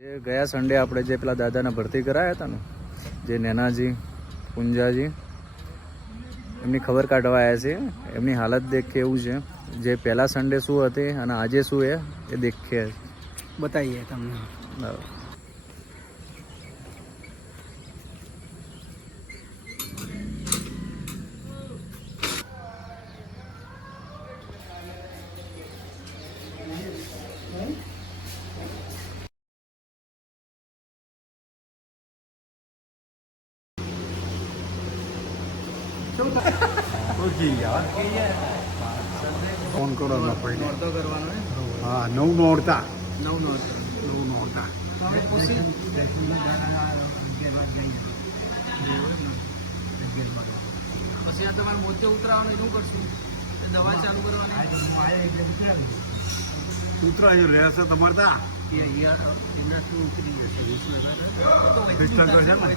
જે ગયા સન્ડે આપણે જે પેલા દાદાને ભરતી કરાયા હતા ને, જે નેનાજી પુંજાજી, એમની ખબર કાઢવા આવ્યા છે. એમની હાલત દેખે એવું છે, જે પહેલા સન્ડે શું હતી અને આજે શું એ દેખે બતાવીએ તમને. ફોન કરો ના પડે. નોરતો કરવાનો ને. હા, નવ નોરતા. નવ નોરતો. નવ નોરતા. હવે પછી આ તમારે મોતે ઉતરાવાનું એનું કરશું, દવા ચાલુ કરવાની. ઉતરાયું રહેશે તમારે ત્યાં પિસ્ટલ તો છે ને?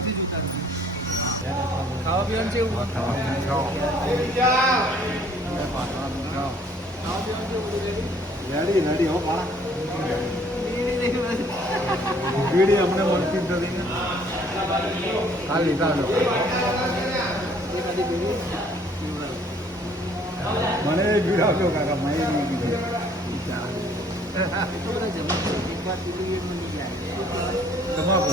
ખાવા પીવાનું છે એવું? રેડી રેડી હો પાણા. પીડી અમને મળતી જ નથી. ખાલી ચાલો મને પીડાવજો કાકા. તમાકુ